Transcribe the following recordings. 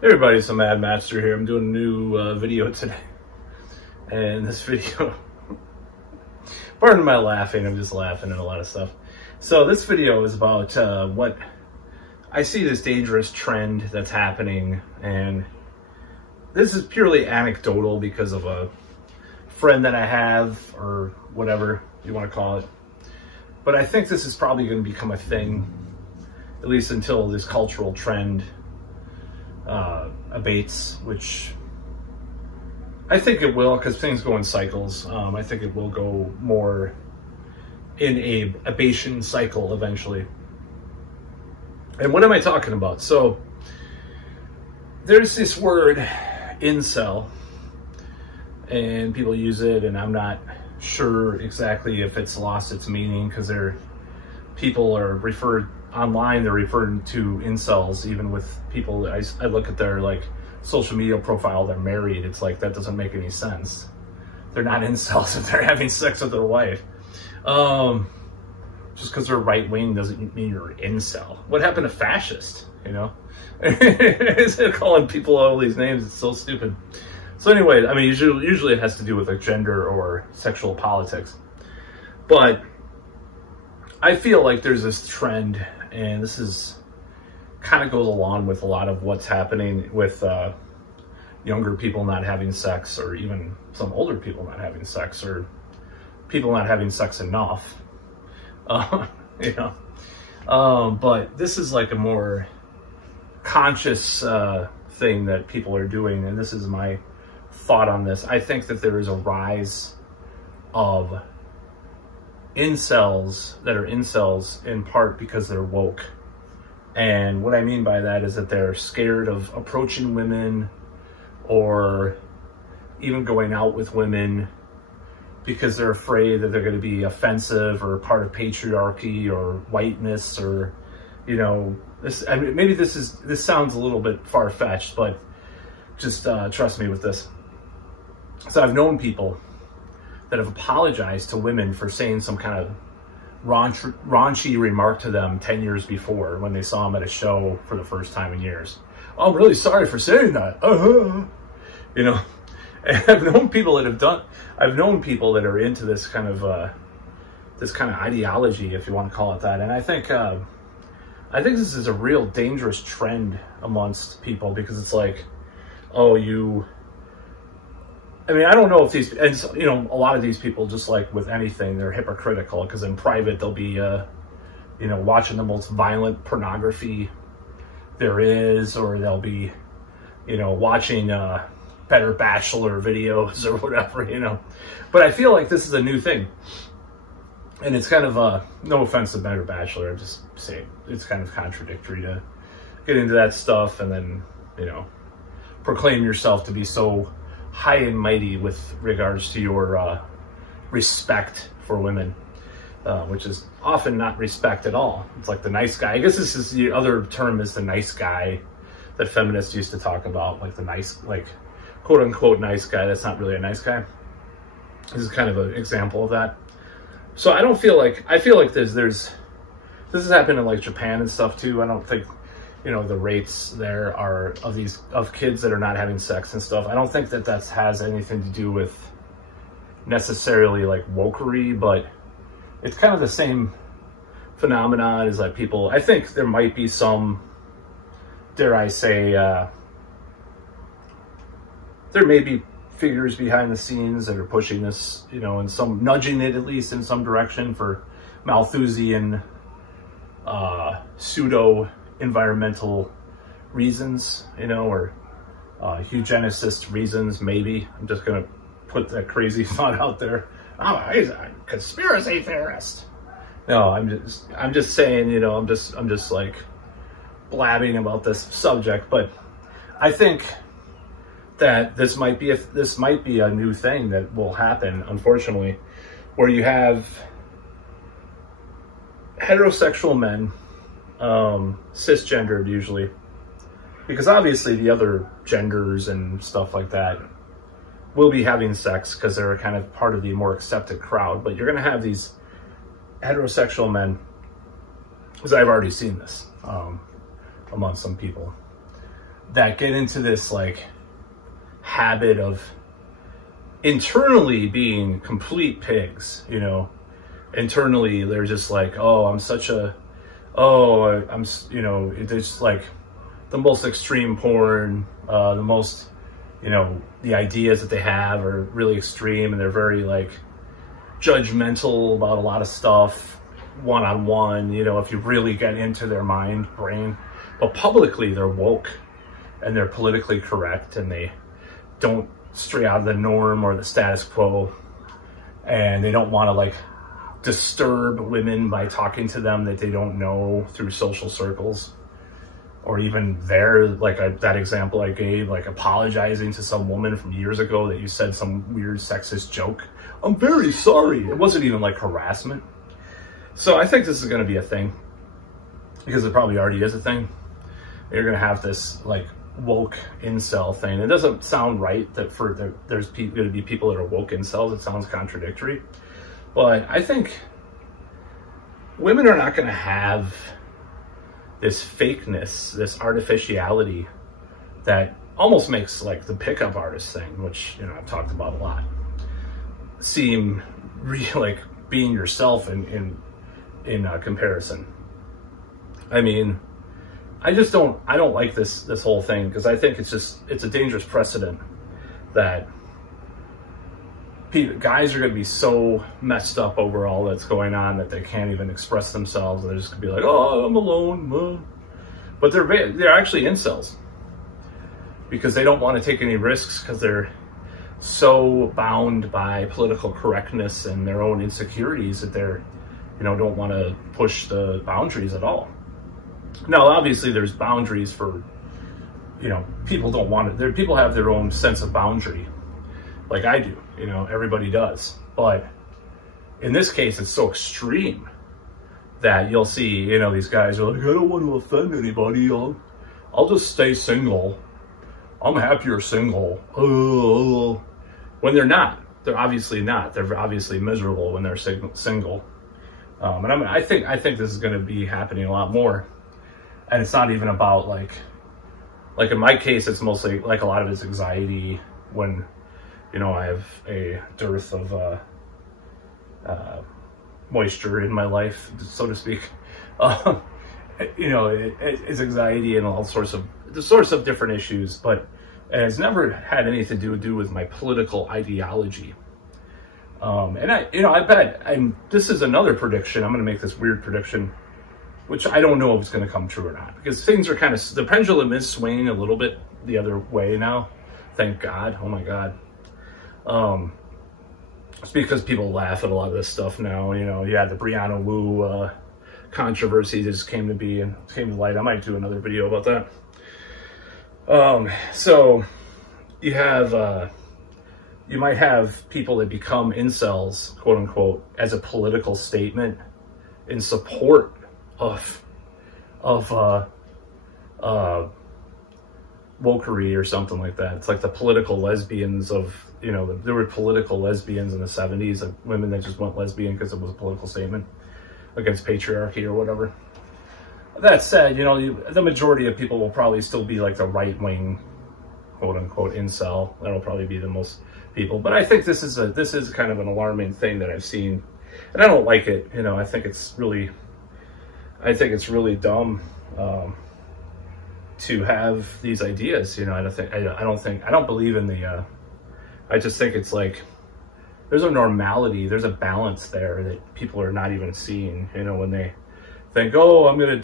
Hey everybody, it's the Mad Master here. I'm doing a new video today. And this video, pardon my laughing, I'm just laughing at a lot of stuff. So this video is about what I see this dangerous trend that's happening. And this is purely anecdotal because of a friend that I have, or whatever you want to call it. But I think this is probably going to become a thing, at least until this cultural trend abates, which I think it will, because things go in cycles. I think it will go more in a abation cycle eventually. And what am I talking about? So there's this word, incel, and people use it, and I'm not sure exactly if it's lost its meaning, because people are referred online, they're referring to incels, even with people. I look at their like social media profile, they're married. It's like, that doesn't make any sense. They're not incels if they're having sex with their wife. Just because they're right wing doesn't mean you're incel. What happened to fascist? You know, instead of calling people all these names, it's so stupid. So anyway, I mean, usually it has to do with like gender or sexual politics, but I feel like there's this trend, and this is kind of goes along with a lot of what's happening with younger people not having sex, or even some older people not having sex, or people not having sex enough, you know. But this is like a more conscious thing that people are doing, and this is my thought on this. I think that there is a rise of incels that are incels in part because they're woke. And what I mean by that is that they're scared of approaching women or even going out with women because they're afraid that they're going to be offensive or part of patriarchy or whiteness, or, you know, this. I mean, maybe this sounds a little bit far-fetched, but just trust me with this. So I've known people that have apologized to women for saying some kind of raunchy remark to them 10 years before when they saw them at a show for the first time in years. Oh, I'm really sorry for saying that. You know, and I've known people that are into this kind of ideology, if you want to call it that. And I think this is a real dangerous trend amongst people, because it's like, oh, I mean, I don't know if these, and so, you know, a lot of these people, just like with anything, they're hypocritical, because in private they'll be, you know, watching the most violent pornography there is, or they'll be, you know, watching Better Bachelor videos or whatever, you know. But I feel like this is a new thing, and it's kind of no offense to Better Bachelor, I'm just saying it's kind of contradictory to get into that stuff and then, you know, proclaim yourself to be so high and mighty with regards to your respect for women, which is often not respect at all. It's like the nice guy. I guess this is the other term, is the nice guy that feminists used to talk about, like the nice, like quote unquote nice guy. That's not really a nice guy. This is kind of an example of that. So I feel like this has happened in like Japan and stuff too. I don't think, you know, the rates there are of kids that are not having sex and stuff. I don't think that has anything to do with necessarily like wokery, but it's kind of the same phenomenon as like people. I think there might be some, dare I say, there may be figures behind the scenes that are pushing this, you know, and some nudging it at least in some direction for Malthusian pseudo environmental reasons, you know, or eugenicist reasons, maybe. I'm just gonna put that crazy thought out there. Oh, he's a conspiracy theorist. No, I'm just saying, you know, I'm just like blabbing about this subject. But I think that this might be a new thing that will happen, unfortunately, where you have heterosexual men, cisgendered usually, because obviously the other genders and stuff like that will be having sex because they're kind of part of the more accepted crowd. But you're going to have these heterosexual men, because I've already seen this among some people, that get into this like habit of internally being complete pigs, you know. Internally, they're just like, oh, I'm such a, oh, I'm, you know, it's like the most extreme porn, the most, you know, the ideas that they have are really extreme, and they're very like judgmental about a lot of stuff, one-on-one, you know, if you really get into their brain. But publicly, they're woke and they're politically correct, and they don't stray out of the norm or the status quo, and they don't want to like disturb women by talking to them that they don't know through social circles, or even that example I gave, like apologizing to some woman from years ago that you said some weird sexist joke. I'm very sorry. It wasn't even like harassment. So I think this is going to be a thing, because it probably already is a thing. You're going to have this like woke incel thing. It doesn't sound right that there's going to be people that are woke incels. It sounds contradictory. But I think women are not going to have this fakeness, this artificiality that almost makes like the pickup artist thing, which, you know, I've talked about a lot, seem like being yourself in comparison. I mean, I don't like this whole thing, because I think it's a dangerous precedent that guys are going to be so messed up over all that's going on that they can't even express themselves. They're just going to be like, oh, I'm alone. But they're actually incels, because they don't want to take any risks, because they're so bound by political correctness and their own insecurities that they're, you know, don't want to push the boundaries at all. Now, obviously, there's boundaries for, you know, people don't want it. People have their own sense of boundary, like I do, you know, everybody does. But in this case, it's so extreme that you'll see, you know, these guys are like, I don't want to offend anybody. I'll just stay single. I'm happier single. When they're not. They're obviously not. They're obviously miserable when they're single. And I think this is going to be happening a lot more. And it's not even about like in my case, it's mostly like a lot of it's anxiety when, you know, I have a dearth of moisture in my life, so to speak. You know, it's anxiety and all sorts of different issues, but it has never had anything to do with my political ideology. And I bet, and this is another prediction. I'm going to make this weird prediction, which I don't know if it's going to come true or not, because things are the pendulum is swinging a little bit the other way now. Thank God. Oh my God. It's because people laugh at a lot of this stuff now. You know, yeah, the Brianna Wu controversy just came to light. I might do another video about that. So you have, you might have people that become incels, quote unquote, as a political statement in support of wokery or something like that. It's like the political lesbians of, you know, there were political lesbians in the 70s, like women that just went lesbian because it was a political statement against patriarchy or whatever. That said, you know, the majority of people will probably still be like the right-wing, quote-unquote, incel. That'll probably be the most people. But I think this is kind of an alarming thing that I've seen, and I don't like it. You know, I think it's really dumb to have these ideas. You know, I don't believe in the. I just think it's like there's a normality, there's a balance there that people are not even seeing. You know, when they think, oh, I'm gonna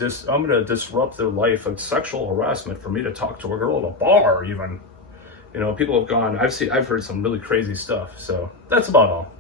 disrupt their life of sexual harassment for me to talk to a girl at a bar, even. You know, people have gone. I've heard some really crazy stuff. So that's about all.